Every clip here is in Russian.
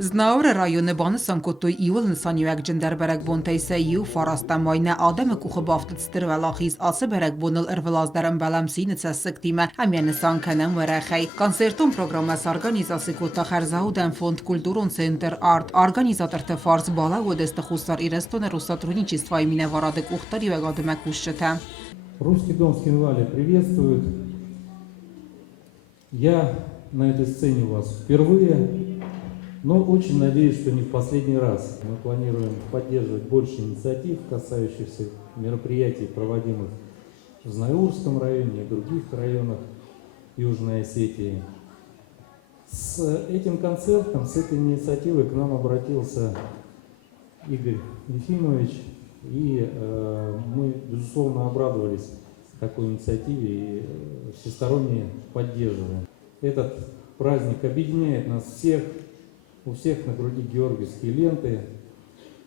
Znaur rayonu banı Sankotoy İvil nisan yüek cinder berek bon teyse yiv farasta mayne adem kuxu baftıtstir ve laxiz ası berek bonul irvilazderin belemsi nitsesik dime hem nisan kenem ve rexey. Konserton programas organizası kota xerzahuden fond kulturun center art organizatör tefarz bala ve deste xustar irestone Россотрудничества имени варадык ухтар ювегадыме кушчете. Русский дом в Скинвале приветствует. Я на этой сцене у вас впервые, но очень надеюсь, что не в последний раз. Мы планируем поддерживать больше инициатив, касающихся мероприятий, проводимых в Знаурском районе и других районах Южной Осетии. С этим концертом, с этой инициативой к нам обратился Игорь Ефимович, и мы, безусловно, обрадовались такой инициативе и всесторонне поддерживаем. Этот праздник объединяет нас всех, у всех на груди георгиевские ленты,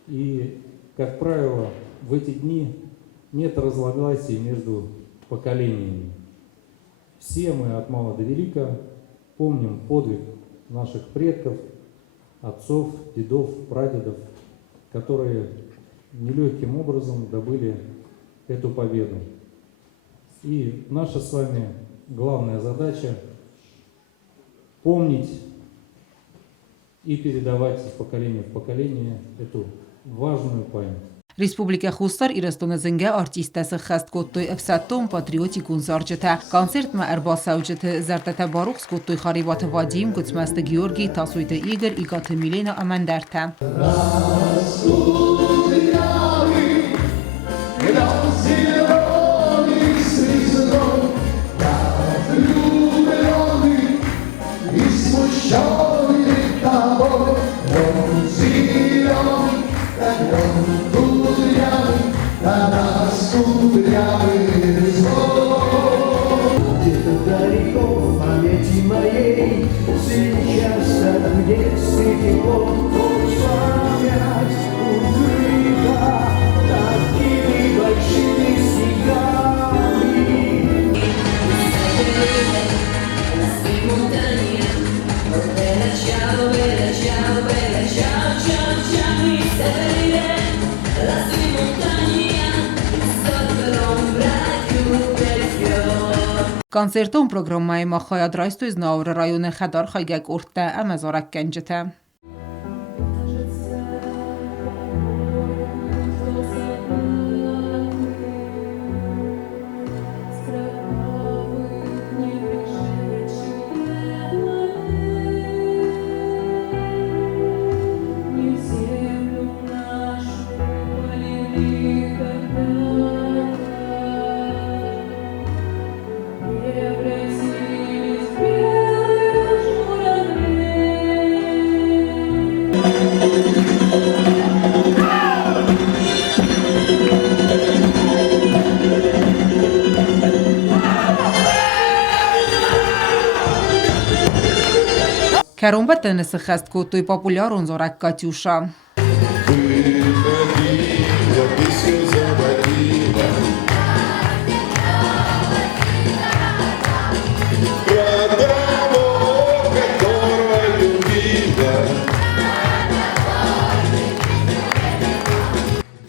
и, как правило, в эти дни нет разногласий между поколениями. Все мы от мала до велика помним подвиг наших предков, отцов, дедов, прадедов, которые нелегким образом добыли эту победу. И наша с вами главная задача — помнить и передавать из поколения в поколение эту важную память. Республика Хустар ирестone zenge artistesi xest kottoy efsatom patriotikun zarjete. Konsert me erbasavjete zertete barux kottoy xaribat vadim gutsmeste Georgi tasuyte Igor igate Milena amenderte. Konserton programmai maxaya draistu Znaur rayonu xedar xaygek urte emezarek gencete. Кером бетенеси xest kottoy popularun zorek Katюша.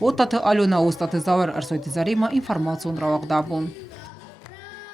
Отаты Алена Остаты Завер Арсойты Зарима информацион равагдабун.